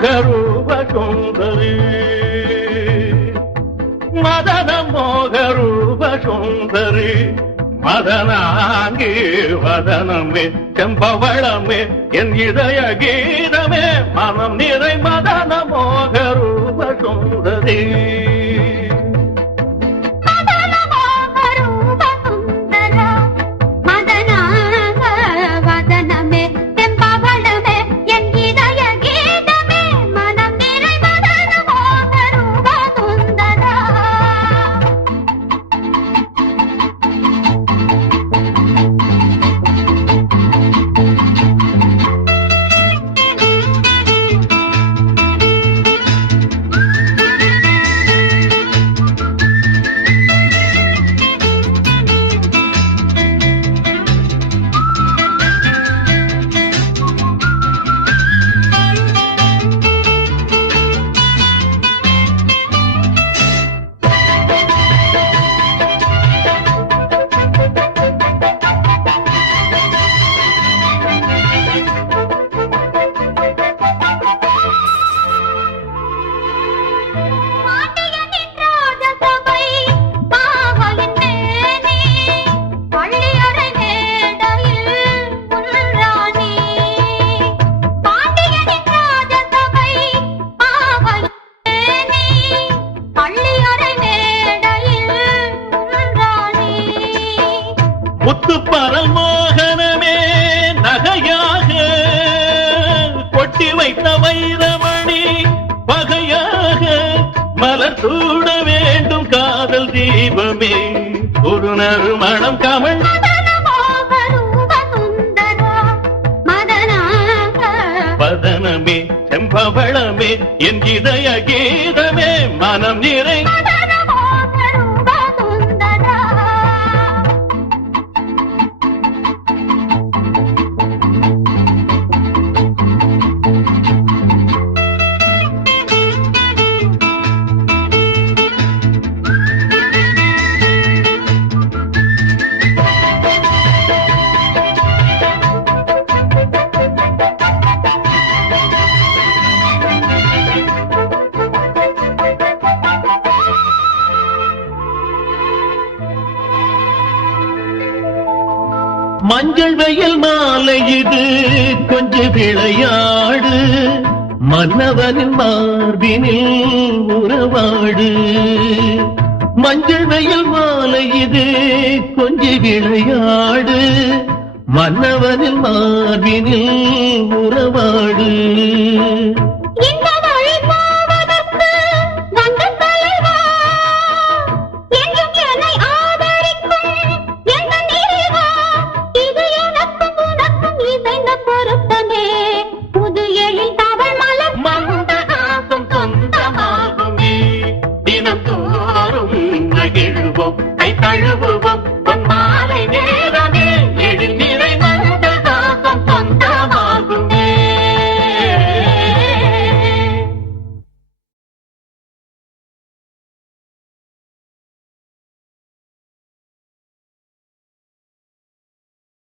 மோகரூப சுந்தரி மதன மோகரூப சுந்தரி மதனாங்கி வதனமே செம்பவளமே என் இதய கீதமே மனம் நிறை மதன மோகரூப சுந்தரி முத்துப்பரல் மோகனமே நகையாக கொட்டி வைத்த வைரமணி பகையாக மலர் சூட வேண்டும் காதல் தீபமே ஒரு நறுமணம் கமழ் வதனமே செம்பவளமே என் இதய கீதமே மனம் நிறை மஞ்சள் வெயில் மாலை இது கொஞ்சம் விளையாடு மன்னவனின் மார்பினில் உறவாடு மஞ்சள் வெயில் மாலை இது கொஞ்சம் விளையாடு மன்னவனின் மார்பினில் உறவாடு